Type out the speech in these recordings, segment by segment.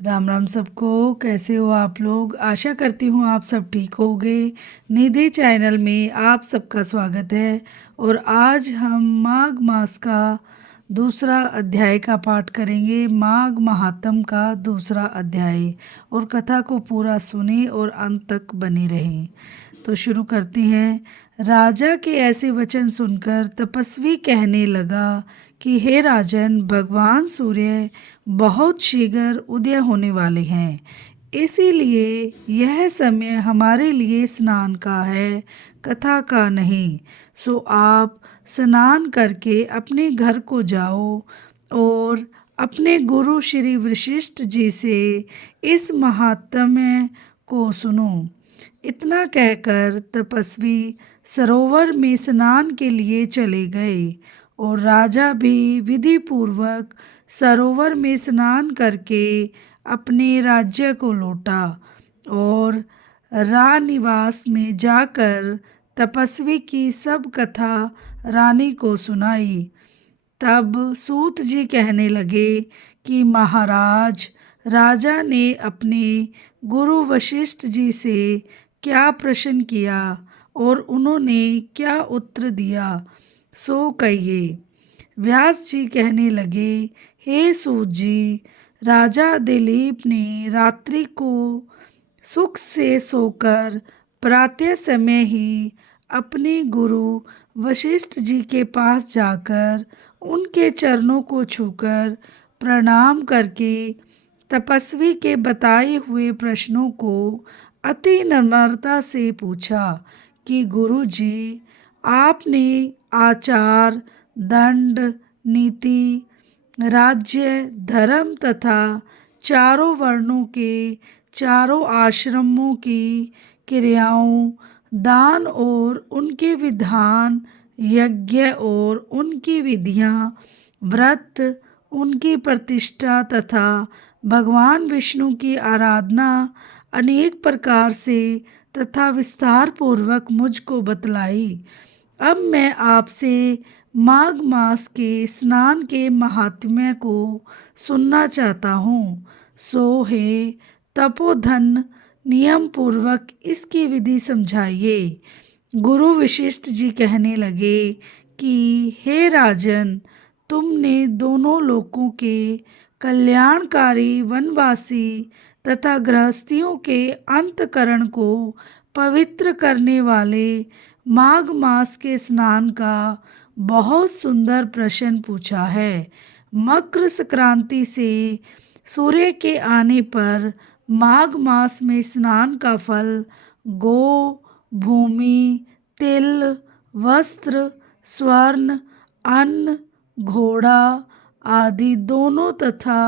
राम राम सबको। कैसे हो आप लोग? आशा करती हूँ आप सब ठीक होंगे। निधि चैनल में आप सबका स्वागत है। और आज हम माघ मास का दूसरा अध्याय का पाठ करेंगे। माघ महात्म का दूसरा अध्याय। और कथा को पूरा सुने और अंत तक बने रहें। तो शुरू करते हैं। राजा के ऐसे वचन सुनकर तपस्वी कहने लगा कि हे राजन, भगवान सूर्य बहुत शीघ्र उदय होने वाले हैं, इसीलिए यह समय हमारे लिए स्नान का है, कथा का नहीं। सो आप स्नान करके अपने घर को जाओ और अपने गुरु श्री वशिष्ठ जी से इस महात्म्य को सुनो। इतना कहकर तपस्वी सरोवर में स्नान के लिए चले गए और राजा भी विधि पूर्वक सरोवर में स्नान करके अपने राज्य को लौटा और रानिवास में जाकर तपस्वी की सब कथा रानी को सुनाई। तब सूत जी कहने लगे कि महाराज, राजा ने अपने गुरु वशिष्ठ जी से क्या प्रश्न किया और उन्होंने क्या उत्तर दिया, सो कहिए। व्यास जी कहने लगे, हे सूत जी, राजा दिलीप ने रात्रि को सुख से सोकर प्रातः समय ही अपने गुरु वशिष्ठ जी के पास जाकर उनके चरणों को छूकर प्रणाम करके तपस्वी के बताए हुए प्रश्नों को अति नम्रता से पूछा कि गुरु जी, आपने आचार, दंड, नीति, राज्य, धर्म तथा चारों वर्णों के चारों आश्रमों की क्रियाओं, दान और उनके विधान, यज्ञ और उनकी विधियां, व्रत, उनकी प्रतिष्ठा तथा भगवान विष्णु की आराधना अनेक प्रकार से तथा विस्तार पूर्वक मुझको बतलाई। अब मैं आपसे माघ मास के स्नान के महात्म्य को सुनना चाहता हूँ। सो हे तपोधन, नियम पूर्वक इसकी विधि समझाइए। गुरु वशिष्ठ जी कहने लगे कि हे राजन, तुमने दोनों लोकों के कल्याणकारी वनवासी तथा गृहस्थियों के अंतकरण को पवित्र करने वाले माघ मास के स्नान का बहुत सुंदर प्रश्न पूछा है। मकर संक्रांति से सूर्य के आने पर माघ मास में स्नान का फल गो, भूमि, तिल, वस्त्र, स्वर्ण, अन्न, घोड़ा आदि दोनों तथा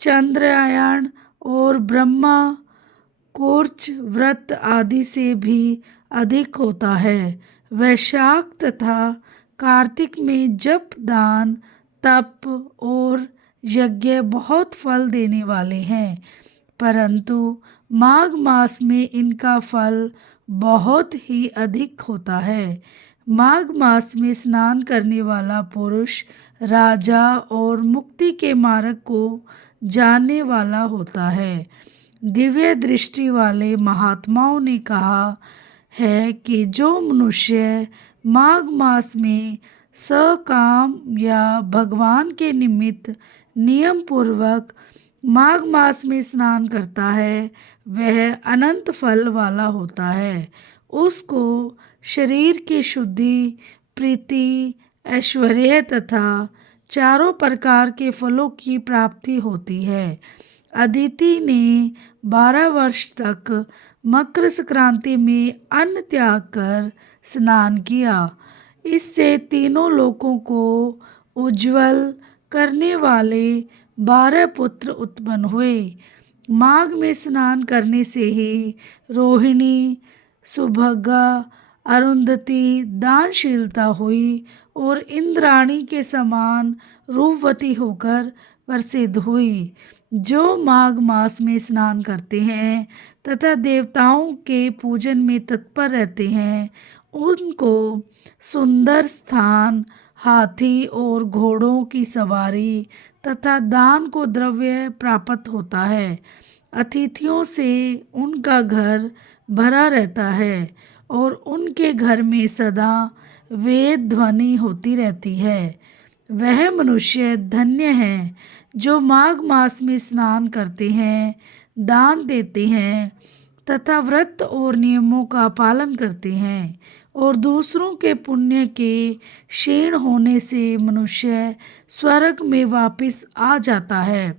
चंद्रायण और ब्रह्मा कोर्च व्रत आदि से भी अधिक होता है। वैशाख तथा कार्तिक में जप, दान, तप और यज्ञ बहुत फल देने वाले हैं, परंतु माघ मास में इनका फल बहुत ही अधिक होता है। माघ मास में स्नान करने वाला पुरुष राजा और मुक्ति के मार्ग को जानने वाला होता है। दिव्य दृष्टि वाले महात्माओं ने कहा है कि जो मनुष्य माघ मास में सकाम या भगवान के निमित्त नियम पूर्वक माघ मास में स्नान करता है, वह अनंत फल वाला होता है। उसको शरीर की शुद्धि, प्रीति, ऐश्वर्य तथा चारों प्रकार के फलों की प्राप्ति होती है। अदिति ने 12 वर्ष तक मकर संक्रांति में अन्न त्याग कर स्नान किया। इससे तीनों लोकों को उज्जवल करने वाले 12 पुत्र उत्पन्न हुए। माघ में स्नान करने से ही रोहिणी, सुभगा, अरुंधति दानशीलता हुई और इंद्राणी के समान रूपवती होकर प्रसिद्ध हुई। जो माघ मास में स्नान करते हैं तथा देवताओं के पूजन में तत्पर रहते हैं, उनको सुंदर स्थान, हाथी और घोड़ों की सवारी तथा दान को द्रव्य प्राप्त होता है। अतिथियों से उनका घर भरा रहता है और उनके घर में सदा वेद ध्वनि होती रहती है। वह मनुष्य धन्य है जो माघ मास में स्नान करते हैं, दान देते हैं तथा व्रत और नियमों का पालन करते हैं और दूसरों के पुण्य के क्षीण होने से मनुष्य स्वर्ग में वापस आ जाता है।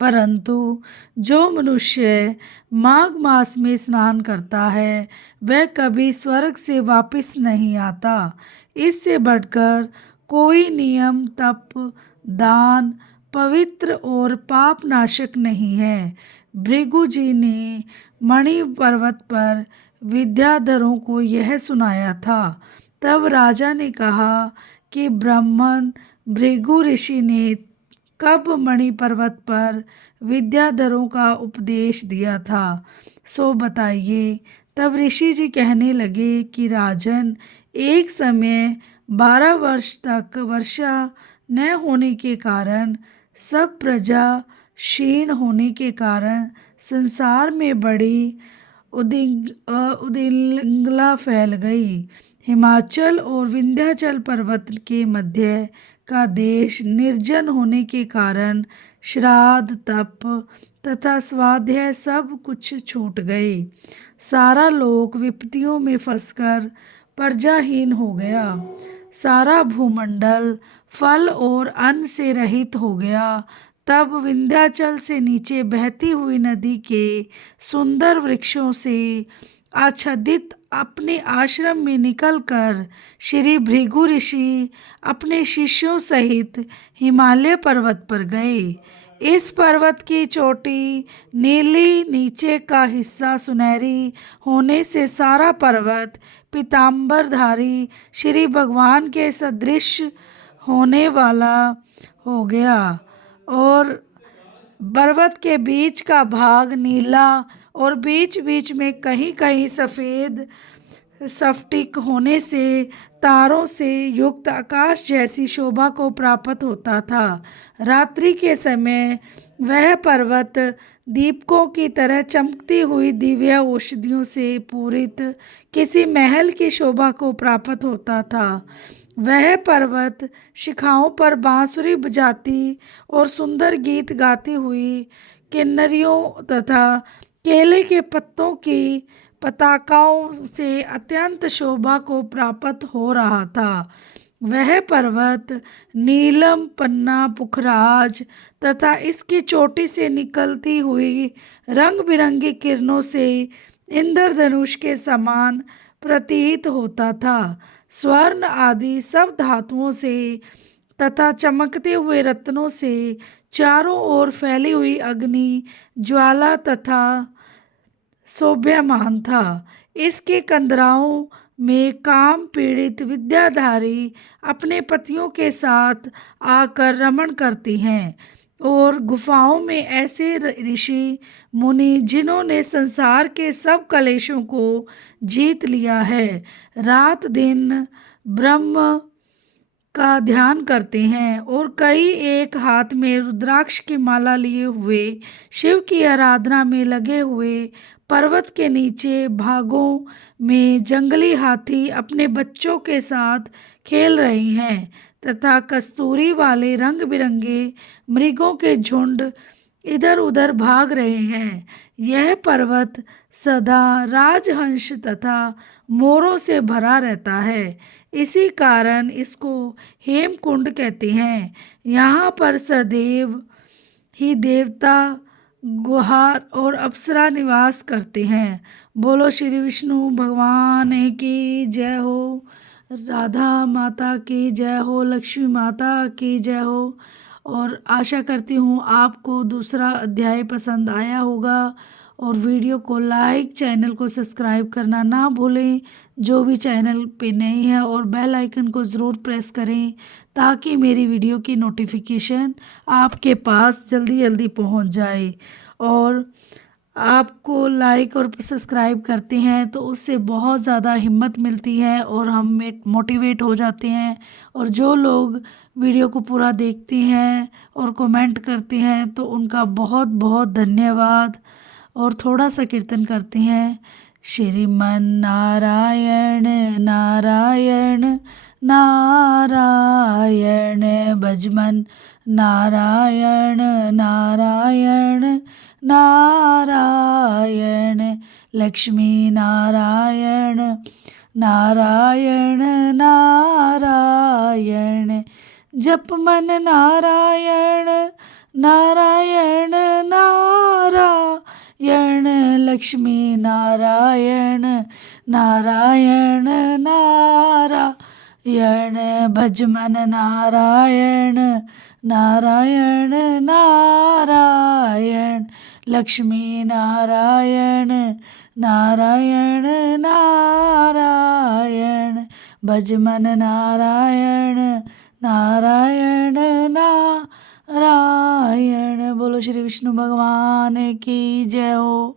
परंतु जो मनुष्य माघ मास में स्नान करता है वह कभी स्वर्ग से वापस नहीं आता। इससे बढ़कर कोई नियम, तप, दान पवित्र और पाप नाशक नहीं है। भृगु जी ने मणि पर्वत पर विद्याधरों को यह सुनाया था। तब राजा ने कहा कि ब्राह्मण भृगु ऋषि ने कब मणि पर्वत पर विद्याधरों का उपदेश दिया था, सो बताइए। तब ऋषि जी कहने लगे कि राजन, एक समय 12 वर्ष तक वर्षा न होने के कारण सब प्रजा क्षीण होने के कारण संसार में बड़ी उद्विग्नता फैल गई। हिमाचल और विंध्याचल पर्वत के मध्य का देश निर्जन होने के कारण श्राद्ध, तप तथा स्वाध्याय सब कुछ छूट गए। सारा लोक विपत्तियों में फंसकर प्रजाहीन हो गया। सारा भूमंडल फल और अन्न से रहित हो गया। तब विंध्याचल से नीचे बहती हुई नदी के सुंदर वृक्षों से आच्छादित अपने आश्रम में निकलकर श्री भृगु ऋषि अपने शिष्यों सहित हिमालय पर्वत पर गए। इस पर्वत की चोटी नीली, नीचे का हिस्सा सुनहरी होने से सारा पर्वत पीतांबरधारी श्री भगवान के सदृश होने वाला हो गया और पर्वत के बीच का भाग नीला और बीच बीच में कहीं कहीं सफ़ेद स्फटिक होने से तारों से युक्त आकाश जैसी शोभा को प्राप्त होता था। रात्रि के समय वह पर्वत दीपकों की तरह चमकती हुई दिव्य औषधियों से पूरित किसी महल की शोभा को प्राप्त होता था। वह पर्वत शिखाओं पर बांसुरी बजाती और सुंदर गीत गाती हुई किन्नरियों तथा केले के पत्तों की पताकाओं से अत्यंत शोभा को प्राप्त हो रहा था। वह पर्वत नीलम, पन्ना, पुखराज तथा इसकी चोटी से निकलती हुई रंग बिरंगी किरणों से इंद्रधनुष के समान प्रतीत होता था। स्वर्ण आदि सब धातुओं से तथा चमकते हुए रत्नों से चारों ओर फैली हुई अग्नि ज्वाला तथा शोभ्यमान था। इसके कंदराओं में काम पीड़ित विद्याधारी अपने पतियों के साथ आकर रमण करती हैं और गुफाओं में ऐसे ऋषि मुनि जिन्होंने संसार के सब कलेशों को जीत लिया है, रात दिन ब्रह्म का ध्यान करते हैं और कई एक हाथ में रुद्राक्ष की माला लिए हुए शिव की आराधना में लगे हुए पर्वत के नीचे भागों में जंगली हाथी अपने बच्चों के साथ खेल रही हैं तथा कस्तूरी वाले रंग बिरंगे मृगों के झुंड इधर उधर भाग रहे हैं। यह पर्वत सदा राजहंस तथा मोरों से भरा रहता है, इसी कारण इसको हेमकुंड कहते हैं। यहाँ पर सदैव ही देवता, गुहार और अप्सरा निवास करते हैं। बोलो श्री विष्णु भगवान की जय हो, राधा माता की जय हो, लक्ष्मी माता की जय हो। और आशा करती हूँ आपको दूसरा अध्याय पसंद आया होगा और वीडियो को लाइक, चैनल को सब्सक्राइब करना ना भूलें जो भी चैनल पे नए हैं, और बेल आइकन को ज़रूर प्रेस करें ताकि मेरी वीडियो की नोटिफिकेशन आपके पास जल्दी जल्दी पहुंच जाए। और आपको लाइक और सब्सक्राइब करते हैं तो उससे बहुत ज़्यादा हिम्मत मिलती है और हम मोटिवेट हो जाते हैं। और जो लोग वीडियो को पूरा देखते हैं और कमेंट करते हैं तो उनका बहुत बहुत धन्यवाद। और थोड़ा सा कीर्तन करते हैं। श्रीमन नारायण नारायण नारायण भजमन नारायण नारायण नारायण लक्ष्मी नारायण नारायण नारायण जप मन नारायण नारायण नारायण लक्ष्मी नारायण नारायण नारायण भज मन नारायण नारायण नारायण लक्ष्मी नारायण नारायण नारायण भज मन नारायण नारायण नारायण। बोलो श्री विष्णु भगवान की जय हो।